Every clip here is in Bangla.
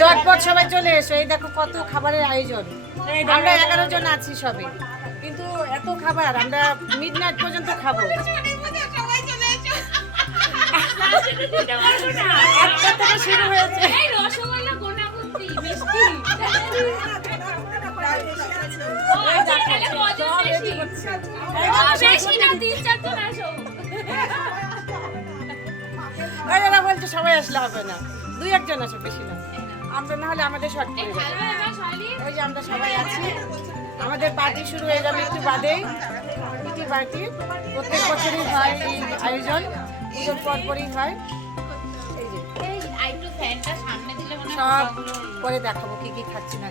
চটপট সবাই চলে এসো। এই দেখো কত খাবারের আয়োজন। আমরা এগারো জন আছি সবে। কিন্তু এত খাবার আমরা মিড নাইট পর্যন্ত খাব। থেকে শুরু হয়েছে। আচ্ছা সবাই আসলে হবে না। দুই একজন আসো বেশি না। আমরা না হলে আমাদের শর্ট শালি ওই যে আমরা সবাই আছি। আমাদের পার্টি শুরু হয়ে যাবে একটু বাদেই। পিটি পার্টি প্রত্যেক বছরই হয় এই আয়োজন। পুজোর পরপরই হয়। সব পরে দেখাবো কি কি খাচ্ছি না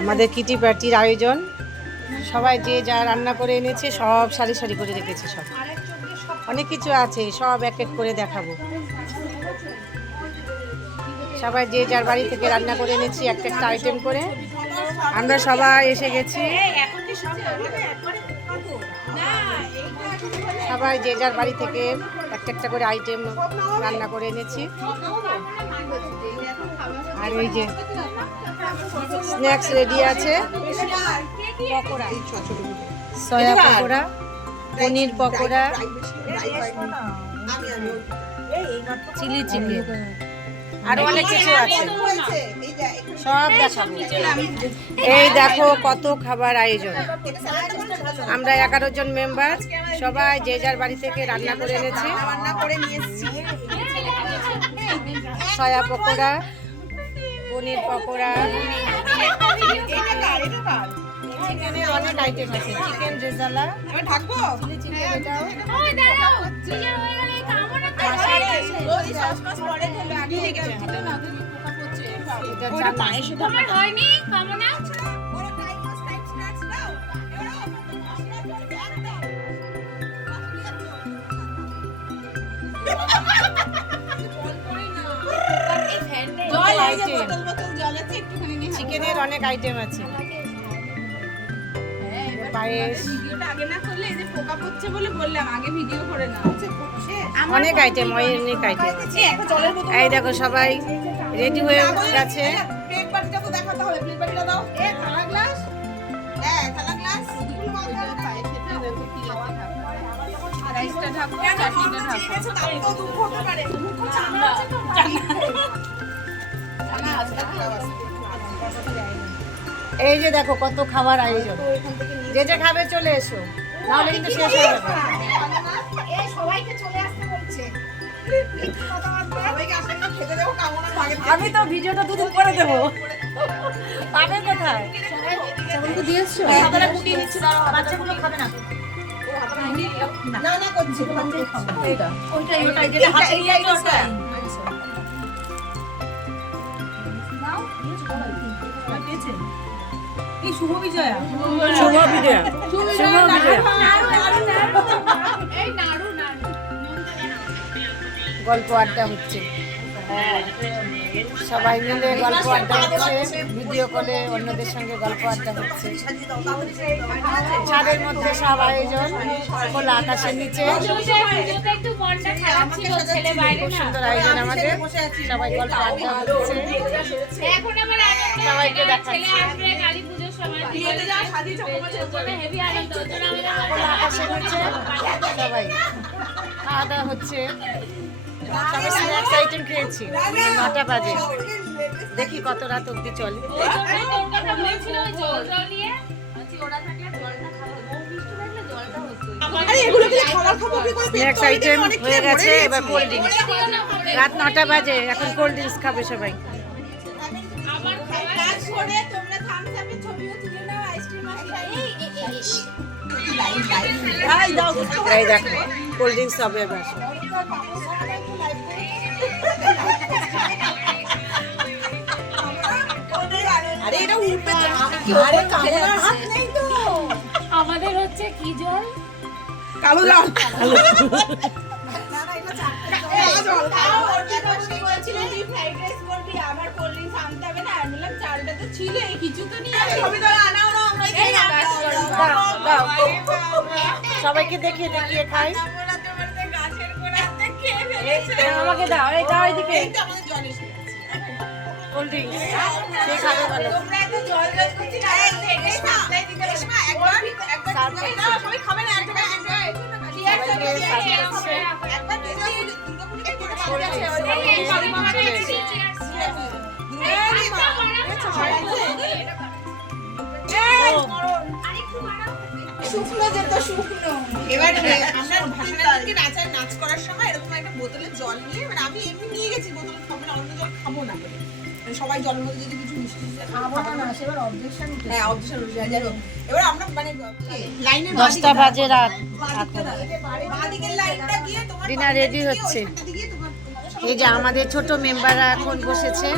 আমাদের কিটি পার্টির আয়োজন। সবাই যে যা রান্না করে এনেছে, সব সারি সারি করে রেখেছে সব। অনেক কিছু আছে সব এক এক করে দেখাবো। সবাই যে যার বাড়ি থেকে রান্না করে এনেছি একটা একটা আইটেম করে। আমরা সবাই এসে গেছি। সবাই যে যার বাড়ি থেকে একটা একটা করে আইটেম রান্না করে এনেছি। আর এই যে স্ন্যাক্স রেডি আছে। Pakora. Soya pakora. Paneer pakora chilli chilli আর অনেক কিছু আছে সব দেখাবো এই দেখো কত খাবার আয়োজন আমরা এগারো জন মেম্বার সবাই যে যার বাড়ি থেকে রান্না করে এনেছি সয়া পকোড়া পনির পকোড়া চিকেনের অনেক আইটেম আছে। চিকেন রেজালা চিলি চিকেন এটাও। ওই দাঁড়াও হয়ে গেলে এই কামড়টা চিকেনের অনেক আইটেম আছে। বলে বললাম আগে ভিডিও করে নাও। অনেক আইটেম অনেক আইটেম এই দেখো সবাই রেডি হয়ে গেছে। প্লেট বাটিটা তো দেখাতে হবে প্লেট বাটিটা দাও। এ থালা গ্লাস হ্যাঁ থালা গ্লাস রাইসটা ঢাকো চাটনিটা ঢাকো এই যে দেখো কত খাবার আয়োজন। যে যে খাবে চলে এসো। নাহলে কিন্তু শেষ হয়ে যাবে আমি তো ভিডিওটা দুদিন করে দেবো। পাবে কোথায়? খাবারে কুটিয়ে নিচ্ছি বাচ্চাগুলো খাবে না। ওইটাই ওইটাই। যেটা হাতে নিয়েছো ওটা শুভ বিজয়া? শুভ বিজয়া। এই নাড়ু নাড়ু। গল্প আড্ডা হচ্ছে। সবাই মিলে গল্প আড্ডা হচ্ছে ভিডিও কলে অন্যদের সঙ্গে গল্প আড্ডা হচ্ছে। ছাদের মধ্যে সব আয়োজন খোলা আকাশের নিচে। খুব সুন্দর আয়োজন আমাদের। সবাই গল্প আড্ডা হচ্ছে। সবাইকে দেখাচ্ছি। হেভি আনন্দ সবাই খাওয়া দাওয়া হচ্ছে। সবাই স্ন্যাক্স আইটেম খেয়েছি। নটা বাজে। দেখি কত রাত অবধি চলে। স্ন্যাক্স আইটেম হয়ে গেছে এবার কোল্ড ড্রিঙ্কস রাত নটা বাজে এখন কোল্ড ড্রিঙ্কস খাবে সবাই। আমার খাওয়া এই দেখো কোল্ড ড্রিঙ্কস হবে এবার। আমাদের হচ্ছে কি জল? কালো জল দাও, দাও। সবাইকে দেখিয়ে দেখিয়ে খাই আমাকে দাও এই দাও এদিকে এই জল এসে গেছে। কোল্ড ড্রিঙ্কস এই। সবাইকে করো, cheers, সাথে cheers হচ্ছে। করো। একবার দুর্গাপুরে- দুর্গাপুরে কি করে Cold খাবে? drinks, ওই- cold ওই- drinks, ওই- মামা cheers. খেয়েছি। দুর্গাপুরে মা, দেখছ, খাচ্ছে? এই, শুকনো যেত শুকনো এবার আমরা ভাসানের নাচার নাচ করার সময় এরকম একটা বোতলে জল নিয়ে মানে আমি এমনি নিয়ে গেছি বোতল খাব না অন্য জল খাব না। সবাই জলের মধ্যে যদি কিছু মিশিয়ে খাব না। সেবার অবজেকশন হ্যাঁ অবজেকশন উঠে যায় এবার আমরা মানে লাইনে দশটা বাজে রাত ডিনার রেডি হচ্ছে। এই যে আমাদের ছোট মেম্বাররা এখন বসেছে।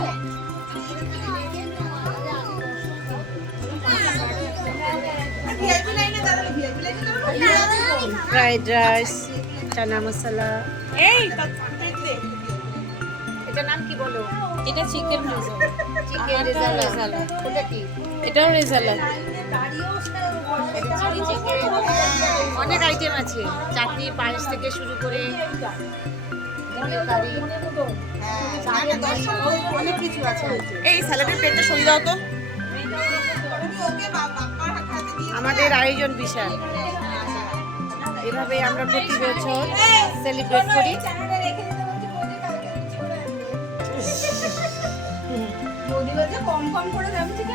Fried rice chana masala. এই এটার নাম কি বলো? এটা চিকেন রেজালা। চিকেন রেজালা। ওটা কি? এটাও রেজালা। অনেক আইটেম আছে। চাটনি পায়েস থেকে শুরু করে অনেক কিছু আছে। এই স্যালাডের প্লেটটা সরিয়ে দাও তো। আমাদের আয়োজন বিশাল। এভাবে আমরা প্রতি বছর সেলিব্রেট করি। কম কম দাম ঠিক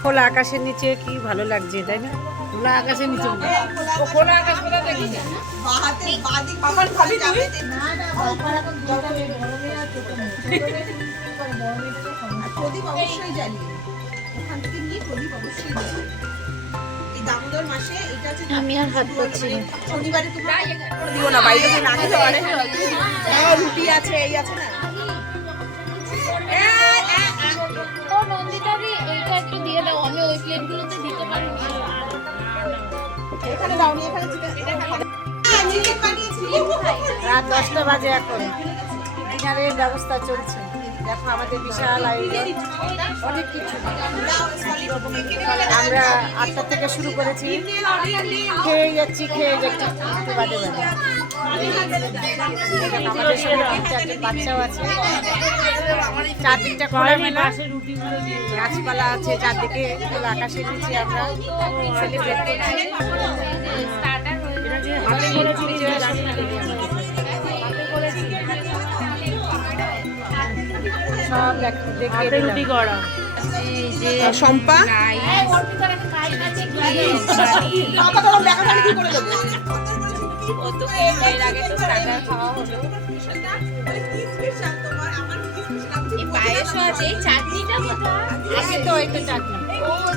খোলা আকাশের নিচে কি ভালো লাগছে তাই না? খোলা আকাশের নিচে খোলা আকাশ কোথা প্রদীপ অবশ্যই জ্বালিয়ে ওখান থেকে নিয়ে প্রদীপ অবশ্যই এই দামোদর মাসে এটা হচ্ছে আমি আর হাত পাচ্ছি না। শনিবারে তোমার দিও না বাইরে থেকে না খেতে পারে। হ্যাঁ রুটি আছে এই আছে না? রাত দশটা বাজে এখন। ডিনারের ব্যবস্থা চলছে। দেখো আমাদের বিশাল আয়োজন অনেক কিছু। আমরা আটটা থেকে শুরু করেছি। খেয়ে যাচ্ছি খেয়ে যাচ্ছি। একটু বাদে বাদে। আমাদের সঙ্গে তিন চারজন বাচ্চাও আছে। চারদিকটা খোলা মেলা। গাছপালা আছে চারদিকে খোলা আকাশের নিচে আমরা। সেলিব্রেট করছি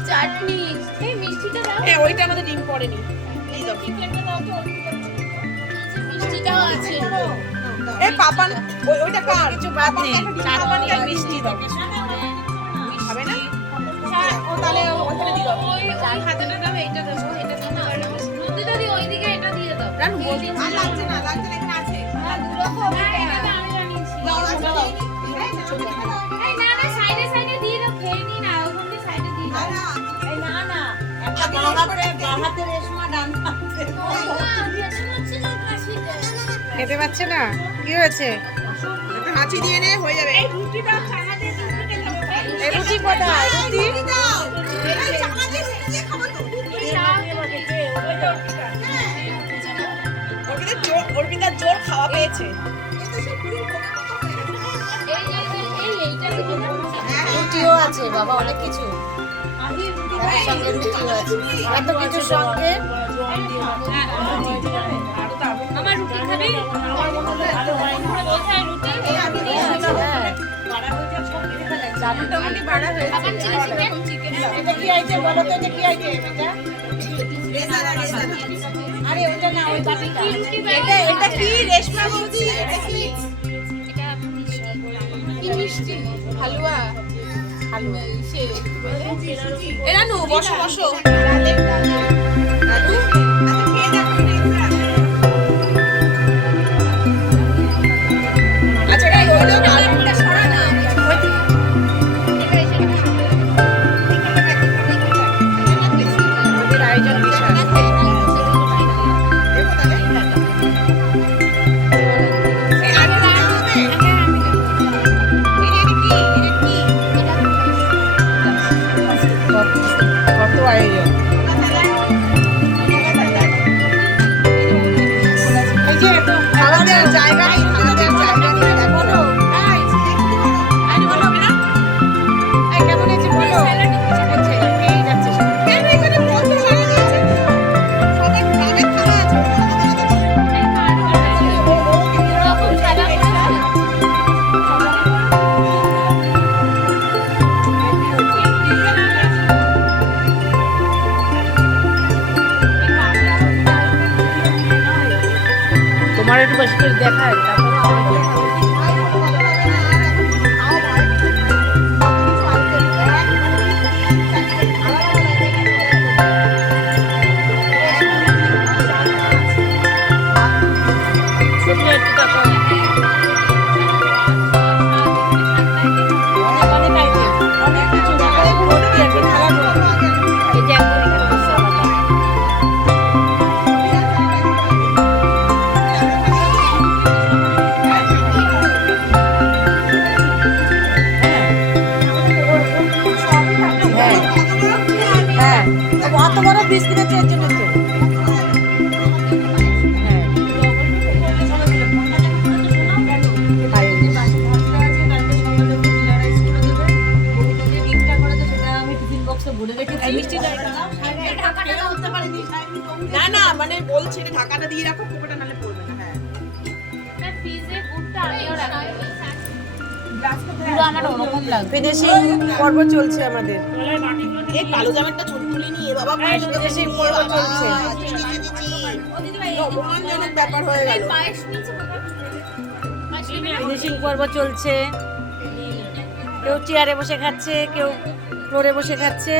চাটনি। এই মিষ্টিটা দাও। ওইটা আমাদের ডিম পড়েনি। মিষ্টিটাও আছে। এই পাপান ওইটা কার কিছু বাদ নেই চাটনি আর মিষ্টি মিষ্টি দাও দাও খাবে না ও তাহলে ওখানে দিও ওই ওই হাতেটা এইটা দেবো এটা দিতে পারো নন্দিতা দি ওইদিকে এটা দিয়ে দাও রানু বলবি আর লাগছে না লাগছে না এখানে আছে হ্যাঁ, এটা আমি জানিয়েছি। দাও দাও ছবি তুলে দাও এই না না সাইডে সাইডে দিয়ে দাও খেয়ে নি না ওখান সাইডে দিয়ে দাও এই না না খেতে পাচ্ছে না কি হয়েছে? হাঁচি দিয়ে নে হয়ে যাবে। এই এই রুটি কোথায়? রুটি দাও। এই দিয়ে রুটি খাব তো। অর্পিতার জোর অর্পিতার জোর খাওয়া পেয়েছে। রুটিও আছে বাবা অনেক কিছু। সঙ্গে রুটিও আছে। এত কিছুর সঙ্গে চাটনি বাড়া এটা কি আইটেম বলো তো এটা কি আইটেম এটা আরে ওটা না ওই বাটিটা এটা এটা কি রেশমা বলছি এটা কি এটা কি মিষ্টি হালুয়া হালুয়া সে এ রানু বসো বসো একটু বসে করে দেখায় তারপরে না না মানে বলছে ঢাকাটা দিয়ে রাখো পোকাটা নালে পড়বে না হ্যাঁ। লাগবে ফিনিশিং পর্ব চলছে আমাদের। এই কালো জামাটা ছবি তুলে নিয়ে বাবা finishing পর্ব চলছে। অপমানজনক ব্যাপার হয়ে গেল। পায়েস পর্ব চলছে। কেউ চেয়ারে বসে খাচ্ছে কেউ ফ্লোরে বসে খাচ্ছে।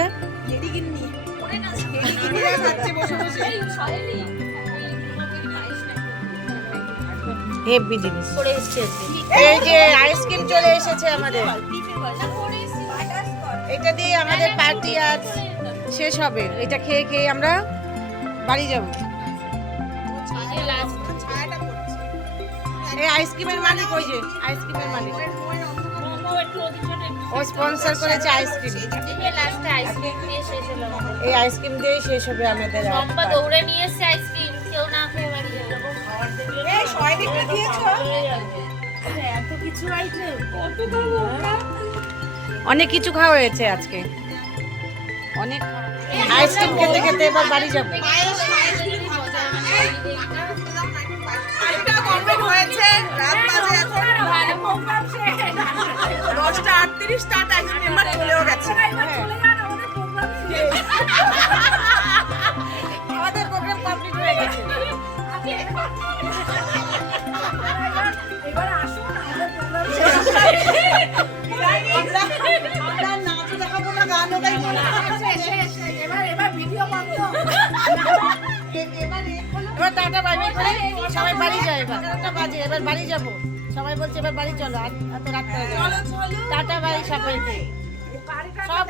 খাচ্ছে বসে বসে। হেভি জিনিস। এই যে আইসক্রিম চলে এসেছে আমাদের। এটা দিয়ে আমাদের পার্টি আজ শেষ হবে। এটা খেয়ে খেয়ে আমরা বাড়ি যাব। এই আইসক্রিমের মালিক ওই যে আইসক্রিমের মালিক। ও স্পন্সর করেছে আইসক্রিম লাস্টে আইসক্রিম দিয়ে শেষ এই আইসক্রিম দিয়েই শেষ হবে আমাদের দৌড়ে নিয়ে এসছে আইসক্রিম কেউ না খেয়ে বাড়ি এই অনেক কিছু খাওয়া হয়েছে আজকে। অনেক আইসক্রিম খেতে খেতে এবার বাড়ি যাব। দশটা আটত্রিশ তার একজন মেম্বার চলেও গেছে। আমাদের প্রোগ্রাম কমপ্লিট হয়ে গেছে। আমরা আমরা নাচও দেখাবো না গানও গাইবো না। এবার টাটা বাই বাই করে সবাই বাড়ি যায় এবার। বাজে এবার বাড়ি যাব। সবাই বলছে এবার বাড়ি চলো এত রাত টাটা বাড়ি সবাইকে। সব